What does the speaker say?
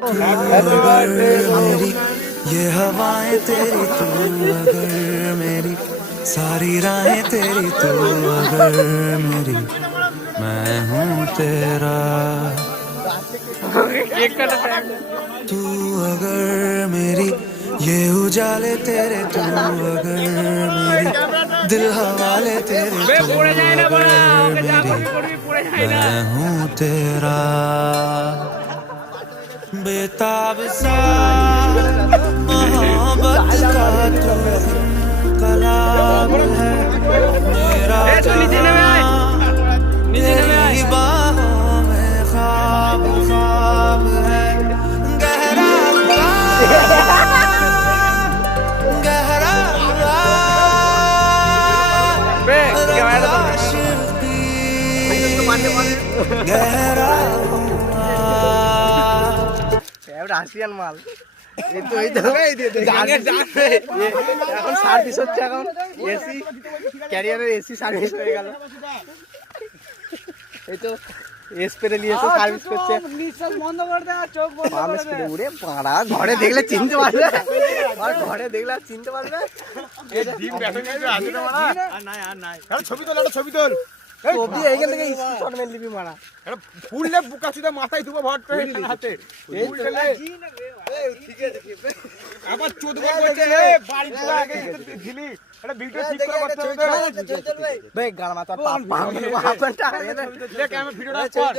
अगर मेरी ये हवाएं तेरी तू, अगर मेरी सारी राहें तेरी तू, अगर मेरी मैं हूँ तेरा तू, अगर मेरी ये उजाले तेरे तू, अगर मेरी दिल हवाले तेरे तू, अगर मेरी मैं हूँ तेरा बेताब सा मोहब्बत का तू कलाम है मेरा जहां तेरी बाहों में ख्वाब ख्वाब है गहरा गहरा गहरा রাশিয়ান মাল এই তো এখন সার্ভিস হচ্ছে, এখন এসি ক্যারিয়ারের এসি সার্ভিস হয়ে গেল। এই তো স্প্রে নিয়েছে, সার্ভিস করছে। উড়ে পাড়া ঘরে দেখলে চিনতে পারবে, আর ঘরে দেখলে চিনতে পারবে। ছবি তোল, একটা ছবি তোল। ছবি এইখান থেকে শর্ট মেন লিবি মারা ফুললে বুকা চুদা মাথায় দুটো ভট করে হাতে আবার চোদ করছে রে বাড়ি পুরো আগে ঝিলি এটা ভিডিও ঠিক করে করতে হবে ভাই গাল মাথা পাপ পাপ লে ক্যামেরা ভিডিওটা কর।